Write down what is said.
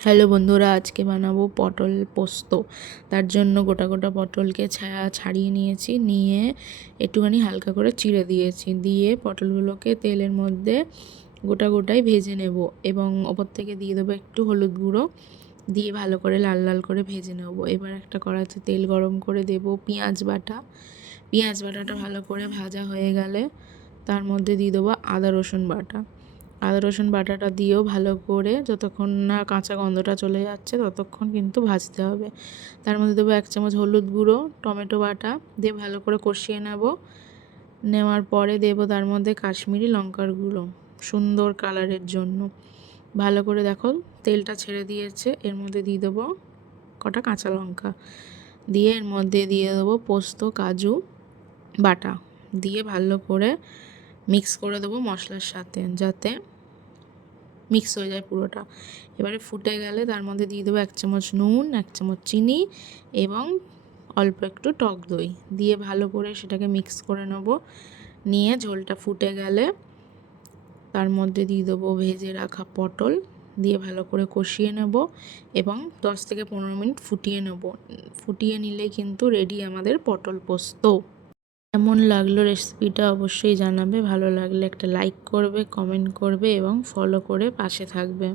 Hello বন্ধুরা, আজকে বানাবো পটল পোস্ত। তার জন্য গোটা গোটা পটলকে ছাড়িয়ে নিয়েছি, নিয়ে একটুখানি হালকা করে চিড়ে দিয়েছি, দিয়ে পটলগুলোকে তেলের মধ্যে গোটা গোটাই ভেজে নেব এবং ওপর থেকে দিয়ে দেবো একটু হলুদ গুঁড়ো, দিয়ে ভালো করে লাল লাল করে ভেজে নেব। এবার একটা কড়াইতে তেল গরম করে দেব পেঁয়াজ বাটা। পেঁয়াজ বাটাটা ভালো করে ভাজা হয়ে গেলে তার মধ্যে দিয়ে দেবো আদা রসুন বাটা। আদা রসুন বাটাটা দিয়েও ভালো করে যতক্ষণ না কাঁচা গন্ধটা চলে যাচ্ছে ততক্ষণ কিন্তু ভাজতে হবে। তার মধ্যে দেবো 1 চামচ হলুদ গুঁড়ো, টমেটো বাটা দিয়ে ভালো করে কষিয়ে নেওয়ার পরে দেবো তার মধ্যে কাশ্মীরি লঙ্কার গুঁড়ো সুন্দর কালারের জন্য। ভালো করে দেখো তেলটা ছেড়ে দিয়েছে, এর মধ্যে দিয়ে দেবো কটা কাঁচা লঙ্কা, দিয়ে এর মধ্যে দিয়ে দেবো পোস্ত কাজু বাটা, দিয়ে ভালো করে মিক্স করে দেবো মশলার সাথে যাতে মিক্স হয়ে যায় পুরোটা। এবারে ফুটে গেলে তার মধ্যে দিয়ে দেবো 1 চামচ নুন, 1 চামচ চিনি এবং অল্প একটু টক দই, দিয়ে ভালো করে সেটাকে মিক্স করে নেব। নিয়ে ঝোলটা ফুটে গেলে তার মধ্যে দিয়ে দেবো ভেজে রাখা পটল, দিয়ে ভালো করে কষিয়ে নেব এবং 10 থেকে 15 মিনিট ফুটিয়ে নেব। ফুটিয়ে নিলেই কিন্তু রেডি আমাদের পটল পোস্ত। কেমন লাগলো রেসিপিটা অবশ্যই জানাবে। ভালো লাগলে একটা লাইক করবে, কমেন্ট করবে এবং ফলো করে পাশে থাকবে।